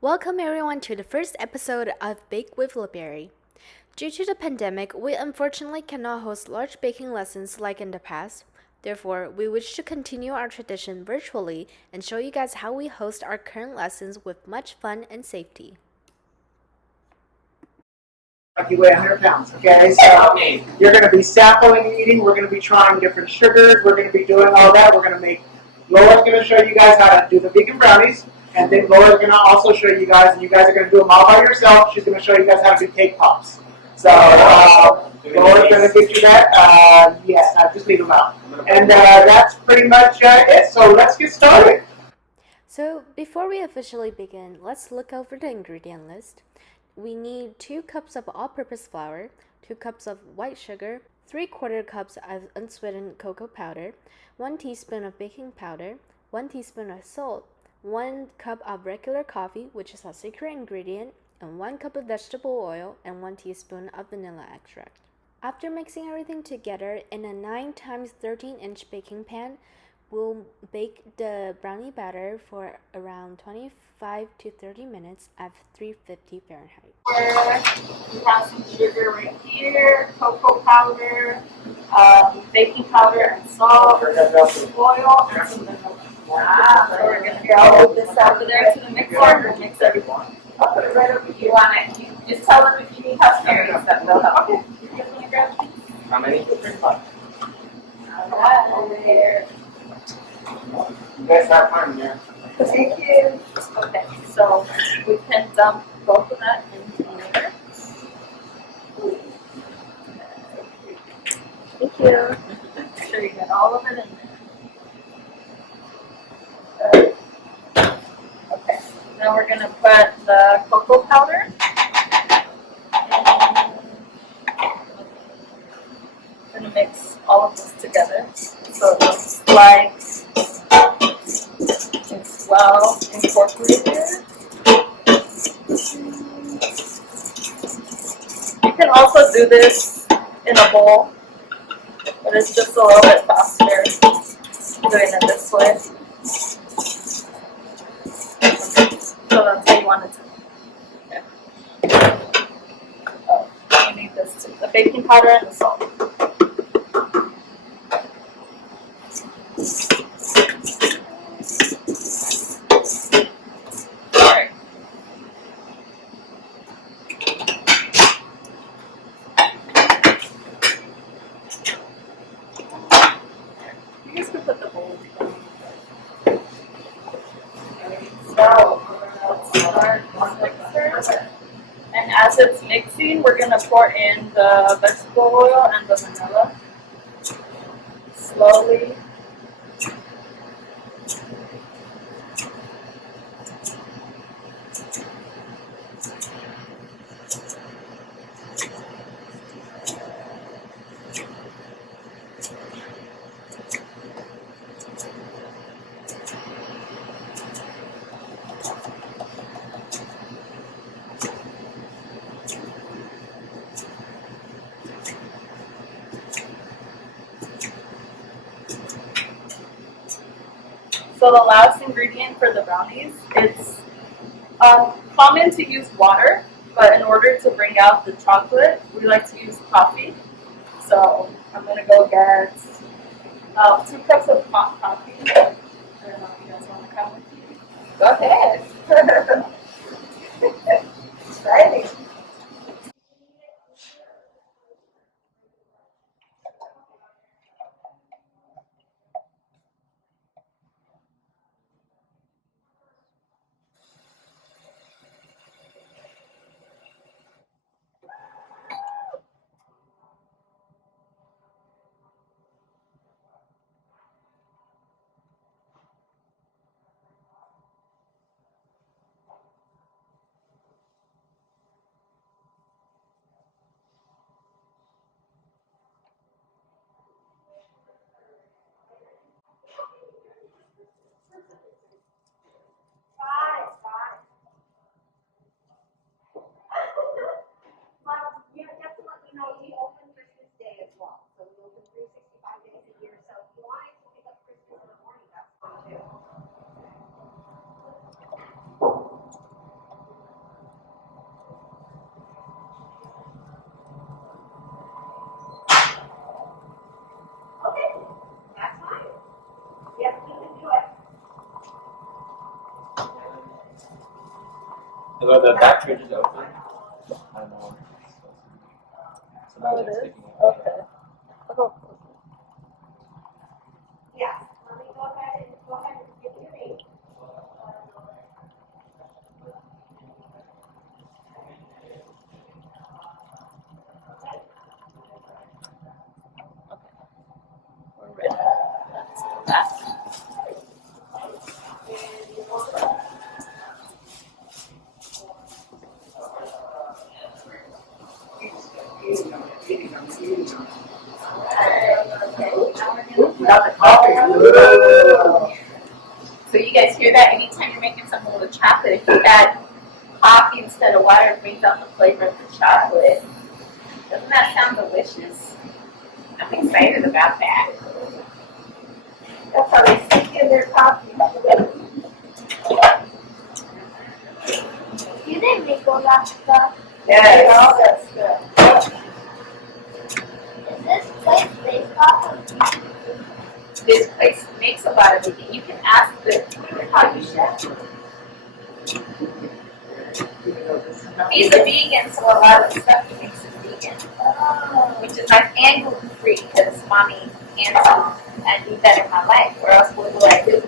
Welcome everyone to the first episode of Bake with Lêberry. Due to the pandemic, we unfortunately cannot host large baking lessons like in the past. Therefore, we wish to continue our tradition virtually and show you guys how we host our current lessons with much fun and safety. Like you weigh 100 pounds, okay? So you're going to be sampling and eating. We're going to be trying different sugars. We're going to be doing all that. We're going to make, Laura's going to show you guys how to do the vegan brownies. And then Laura's going to also show you guys, and you guys are going to do them all by yourself. She's going to show you guys how to do cake pops. So Laura's going to get you that. Yes, I just leave them out. And that's pretty much it. So let's get started. So before we officially begin, let's look over the ingredient list. We need 2 cups of all-purpose flour, 2 cups of white sugar, 3/4 cups of unsweetened cocoa powder, 1 teaspoon of baking powder, 1 teaspoon of salt, 1 cup of regular coffee, which is a secret ingredient, and 1 cup of vegetable oil, and 1 teaspoon of vanilla extract. After mixing everything together in a 9 times 13-inch baking pan, we'll bake the brownie batter for around 25 to 30 minutes at 350 Fahrenheit. We have some sugar right here, cocoa powder, baking powder and salt, oil, and some vanilla. So we're going to go this over there to the mixer and mix everything. I'll put it right over here. You want it? You just tell them if you need help carrying stuff, they'll help. Okay. You guys want to grab these? How many? Over here. You guys have fun, yeah. Thank you. Okay, so we can dump both of that into here. Thank you. Make sure you get all of it in there. Okay, now we're gonna put the cocoa powder. And we're gonna mix all of this together so it looks like it's well incorporated. You can also do this in a bowl, but it's just a little bit faster doing it this way. So that's how you want it to be. Okay. Oh, you need this too. The baking powder and the salt. Alright. You guys can put the bowl down. So, let's start the mixer. And as it's mixing, we're going to pour in the vegetable oil and the vanilla. Slowly. So the last ingredient for the brownies, it's common to use water, but in order to bring out the chocolate, we like to use coffee. So I'm going to go get 2 cups of hot coffee. I don't know if you guys want to come with me. Go ahead. Exciting. Although the back fridge is open. I don't know. So now it's sticking out. Okay. Yeah, let me go ahead and give you your name. We're ready. Let's go back. We got the coffee. So you guys hear that? Anytime you're making something with chocolate, if you add coffee instead of water, it brings out the flavor of the chocolate. Doesn't that sound delicious? I'm excited about that. That's how they stick in their coffee. You didn't make all that stuff. Yes. All that stuff. Is this place based off of? This place makes a lot of vegan. You can ask the chef. He's a vegan, so a lot of the stuff he makes is vegan. Which is nice and gluten free because mommy and I need that in my life, or else what do I do?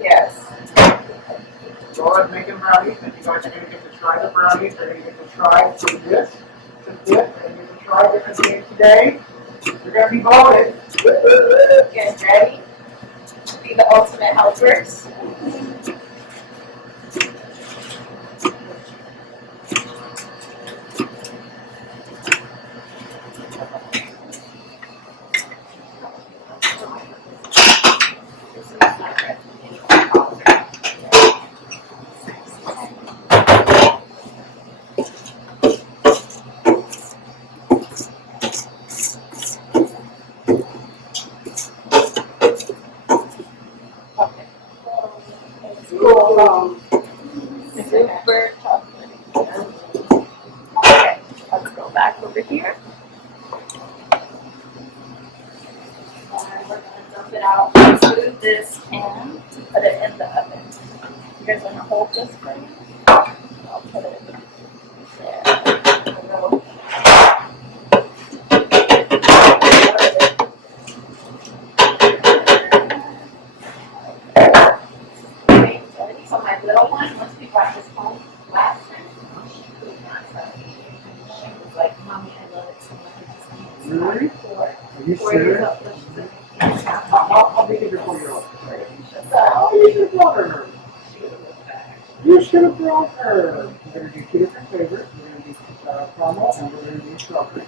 Yes. Go ahead and make them brownies, and you guys are going to get to try the brownies. They're going to get to try from this to this, and you're going to try different things today. You're going to be voted. You guys ready? Be the ultimate helpers. Super chocolate. Okay, let's go back over here. And we're going to dump it out through this pan to put it in the oven. You guys want to hold this for me? I'll put it there. So my little one, once we brought this home last time, she could not tell me. She was like, Mommy, I love it so much. I just need it. Really? Four. Are you 4 years serious? old. How big is your 4-year-old? So, Oh, you should have brought her. she would look back. You should have brought her. We're going to do 2 different flavors. We're going to do caramel and we're going to do strawberry.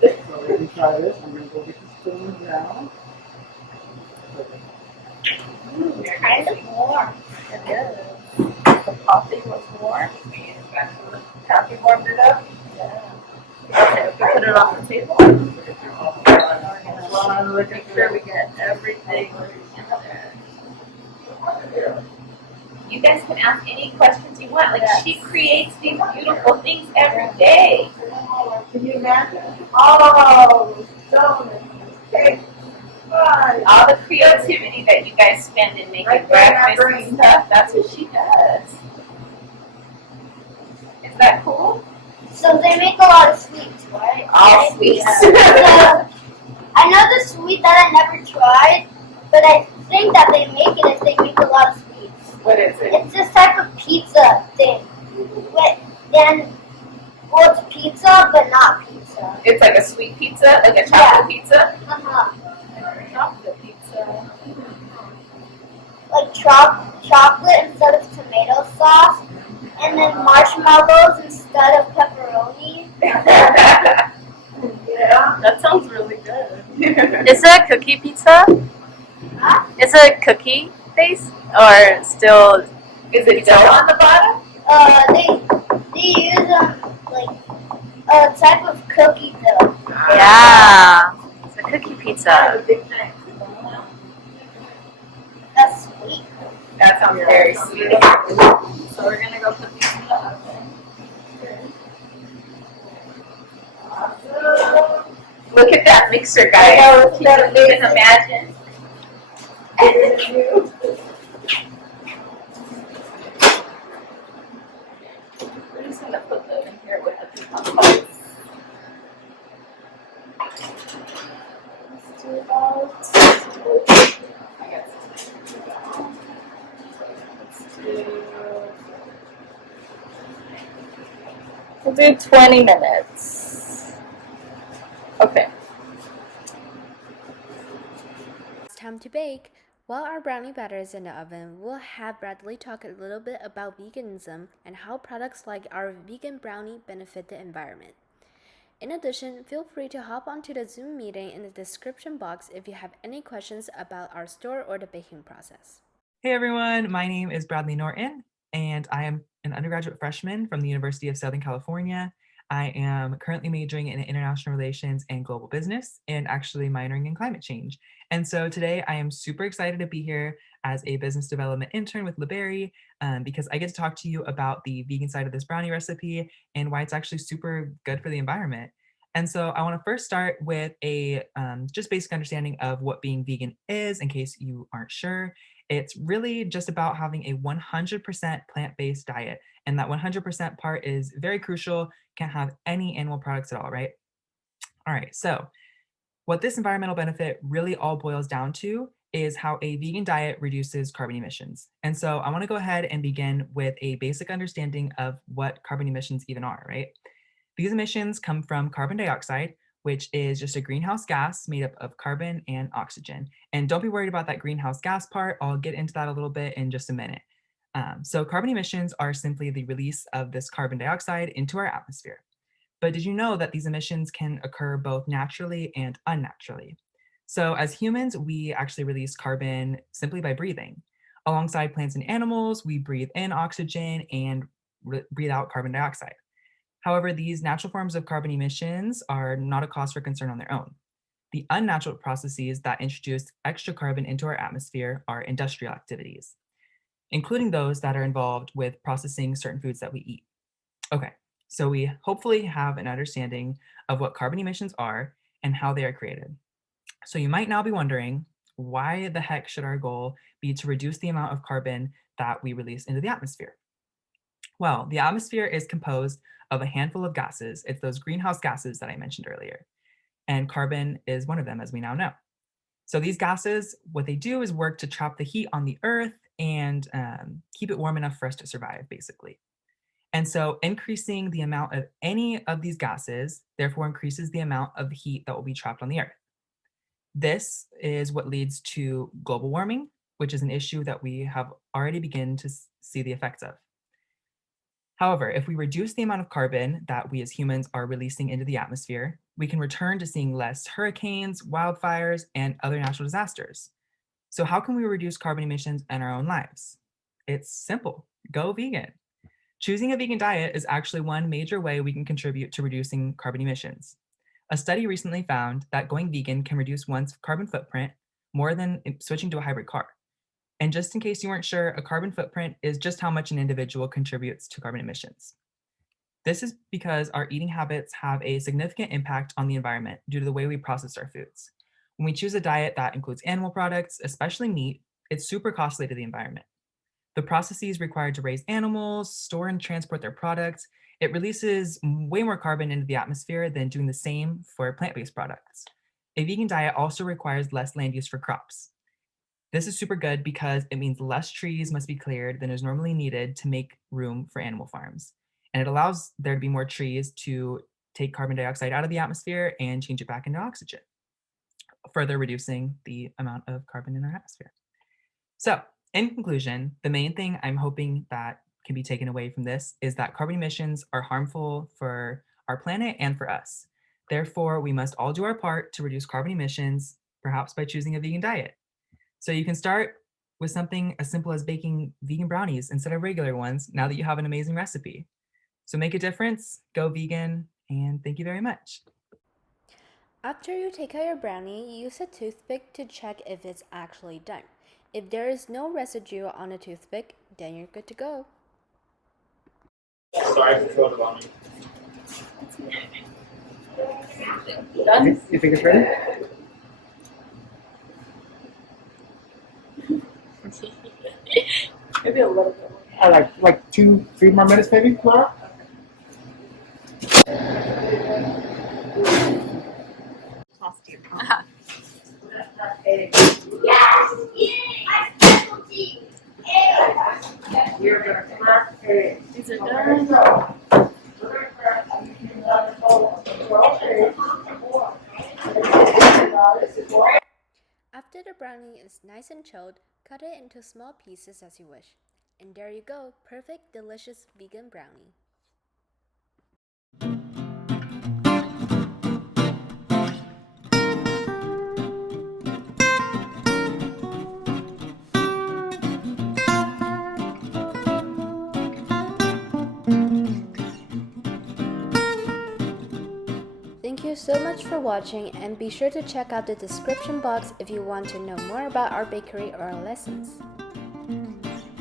So let me try this. I'm going to go get the spoon now. They're kind of warm. It is. The coffee was warm. Coffee warmed it up. Yeah. Okay, we put it on the table. We're gonna make sure we get everything in there. You guys can ask any questions you want. Like she creates these beautiful things every day. Can you imagine? Oh, donuts, cake, fun. All the creativity that you guys spend in making Right there in our breakfast and stuff, that's what she does. Is that cool? So they make a lot of sweets, right? All sweets. Yeah. I know the sweet that I never tried, but I think that they make it is they make a lot of sweets. What is it? It's this type of pizza thing. Well, it's pizza, but not pizza. It's like a sweet pizza, like a chocolate pizza. Uh-huh. Chocolate pizza. Like chocolate instead of tomato sauce, and then marshmallows instead of pepperoni. Yeah, that sounds really good. Is it a cookie pizza? Huh? Is it cookie base or still? Is it dough on the bottom? They use like a type of cookie dough. Yeah, it's a cookie pizza. That's sweet. That sounds very sweet. So we're gonna go put these in the oven. Look at that mixer, guys. You can imagine. We'll do 20 minutes. Okay. It's time to bake. While our brownie batter is in the oven, we'll have Bradley talk a little bit about veganism and how products like our vegan brownie benefit the environment. In addition, feel free to hop onto the Zoom meeting in the description box if you have any questions about our store or the baking process. Hey everyone, my name is Bradley Norton, and I am an undergraduate freshman from the University of Southern California. I am currently majoring in international relations and global business, and actually minoring in climate change. And so today I am super excited to be here as a business development intern with Lêberry, because I get to talk to you about the vegan side of this brownie recipe and why it's actually super good for the environment. And so I want to first start with a just basic understanding of what being vegan is, in case you aren't sure. It's really just about having a 100% plant-based diet. And that 100% part is very crucial. Can't have any animal products at all, right? All right, so what this environmental benefit really all boils down to is how a vegan diet reduces carbon emissions. And so I want to go ahead and begin with a basic understanding of what carbon emissions even are, right? These emissions come from carbon dioxide, which is just a greenhouse gas made up of carbon and oxygen. And don't be worried about that greenhouse gas part. I'll get into that a little bit in just a minute. So carbon emissions are simply the release of this carbon dioxide into our atmosphere. But did you know that these emissions can occur both naturally and unnaturally? So as humans, we actually release carbon simply by breathing. Alongside plants and animals, we breathe in oxygen and breathe out carbon dioxide. However, these natural forms of carbon emissions are not a cause for concern on their own. The unnatural processes that introduce extra carbon into our atmosphere are industrial activities, including those that are involved with processing certain foods that we eat. Okay, so we hopefully have an understanding of what carbon emissions are and how they are created. So you might now be wondering, why the heck should our goal be to reduce the amount of carbon that we release into the atmosphere? Well, the atmosphere is composed of a handful of gases. It's those greenhouse gases that I mentioned earlier. And carbon is one of them, as we now know. So these gases, what they do is work to trap the heat on the earth and keep it warm enough for us to survive, basically. And so increasing the amount of any of these gases, therefore increases the amount of heat that will be trapped on the earth. This is what leads to global warming, which is an issue that we have already begun to see the effects of. However, if we reduce the amount of carbon that we as humans are releasing into the atmosphere, we can return to seeing less hurricanes, wildfires, and other natural disasters. So how can we reduce carbon emissions in our own lives? It's simple. Go vegan. Choosing a vegan diet is actually one major way we can contribute to reducing carbon emissions. A study recently found that going vegan can reduce one's carbon footprint more than switching to a hybrid car. And just in case you weren't sure, a carbon footprint is just how much an individual contributes to carbon emissions. This is because our eating habits have a significant impact on the environment due to the way we process our foods. When we choose a diet that includes animal products, especially meat, it's super costly to the environment. The processes required to raise animals, store and transport their products, it releases way more carbon into the atmosphere than doing the same for plant-based products. A vegan diet also requires less land use for crops. This is super good because it means less trees must be cleared than is normally needed to make room for animal farms. And it allows there to be more trees to take carbon dioxide out of the atmosphere and change it back into oxygen, further reducing the amount of carbon in our atmosphere. So, in conclusion, the main thing I'm hoping that can be taken away from this is that carbon emissions are harmful for our planet and for us. Therefore, we must all do our part to reduce carbon emissions, perhaps by choosing a vegan diet. So you can start with something as simple as baking vegan brownies instead of regular ones now that you have an amazing recipe. So make a difference, go vegan, and thank you very much. After you take out your brownie, use a toothpick to check if it's actually done. If there is no residue on a toothpick, then you're good to go. Sorry for throwing it on me. Done? You think it's ready? Maybe a little bit. Like 2-3 more minutes, maybe, Laura? These are done. nice and chilled, cut it into small pieces as you wish. And there you go, perfect, delicious vegan brownie. Thank you so much for watching, and be sure to check out the description box if you want to know more about our bakery or our lessons.